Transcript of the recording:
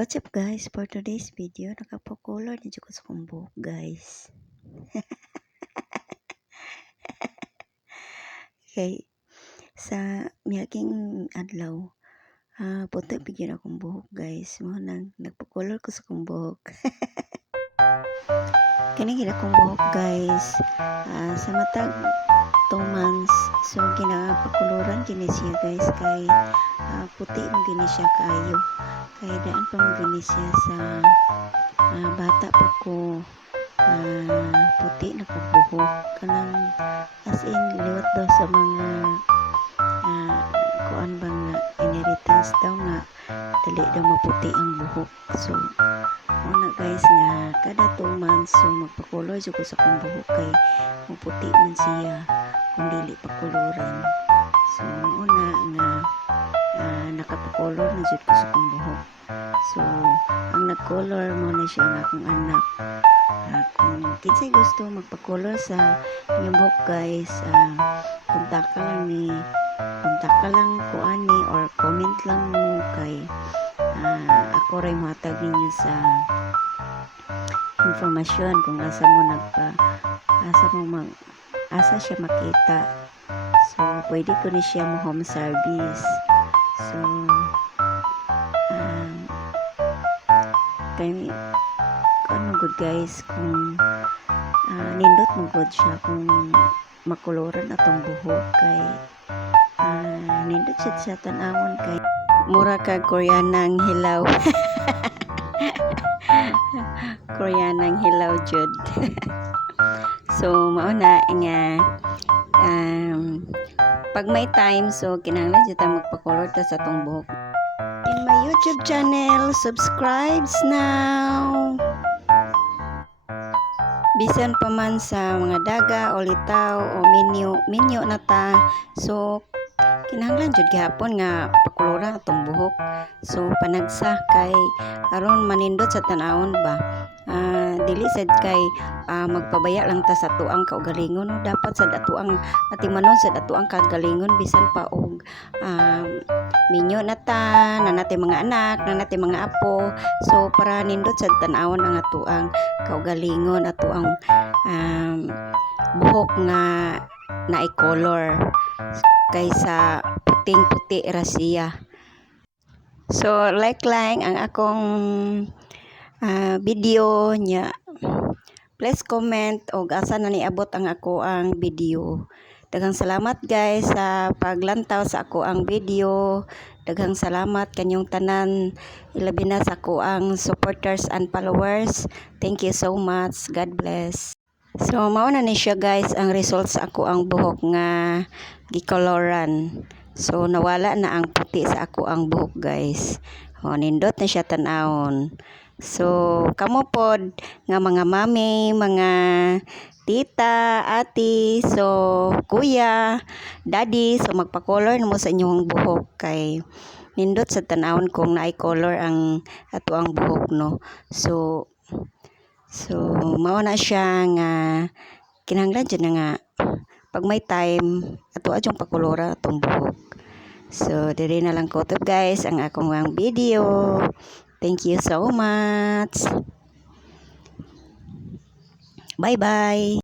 What's up guys, for today's video nakapocolor na dyan ko sa kong buhok guys. Okay, sa miyaging adlaw puti bigyan akong buhok guys, mo nang nagpocolor ko sa kong buhok. Kani gina kong buhok guys, sa matag 2 months, so ginapakuluran gini siya guys kay puti mo gini siya kayo, kaya daan pa mo gini siya sa bata pa ko, puti na pagbuhok kanang as in liwat daw sa mga kuan bang inheritance daw nga dali daw maputi ang buhok. So na guys nga kada 2 months so magpakulor jud ko sa kong buhok kay maputi man siya kung dili pakuluran. So una nga nakapakulor na jud ko sa kong buhok. So ang nagcolor mo na siya nga akong anak. Kung kinsay gusto magpakulor sa inyong buhok guys, kontak ka lang ko ani or comment lang mo kay ako rin matag ninyo sa informasyon kung asa siya makita. So pwede ko ni siya mo home service. So kay ano good guys, kung nindot mo good siya kung makuluran atong buhok kay nindot siya tanawon kay mura kag Koreanang hilaw. Koreanang hilaw jud. So mao na nga pag may time so kinahanglan jud ta magpakulor ta sa atong buhok. In my YouTube channel, subscribe now. Bisan pa man sa mga daga o litaw o minyo na ta, so kinahanglan jud gihapon nga pakuluran atong buhok. So panagsa kay aron manindot sa tanawon ba, dili sad kay magpabaya lang ta sa tuang kaugalingon, no? Dapat sa atuang atimanon sa atuang kaugalingon bisan pa og minyo na ta, na natin mga anak, na natin mga apo. So para nindot sa tanawon ang atuang kaugalingon, atuang buhok nga naay color kaysa puting-puti ra siya. So like lang ang akong video nya, please comment og asa na niabot ang ako ang video. Daghang salamat guys sa paglantaw sa ako ang video. Daghang salamat kanyong tanan, ilabi na sa ako ang supporters and followers. Thank you so much. God bless. So mao na ni siya guys ang result sa ako ang buhok nga gikoloran. So nawala na ang puti sa ako ang buhok guys. Nindot na siya tanawon. So kamo pod nga mga mami, mga tita, ati, so kuya, daddy, so magpa-color mo sa inyong buhok kay nindot sa tanawon kung naay color ang ato ang buhok, no. So mao na siya nga kinahanglan jud na nga pag may time ato adyong pakulora atong buhok. So diri na lang ko to guys ang akong video. Thank you so much. Bye bye.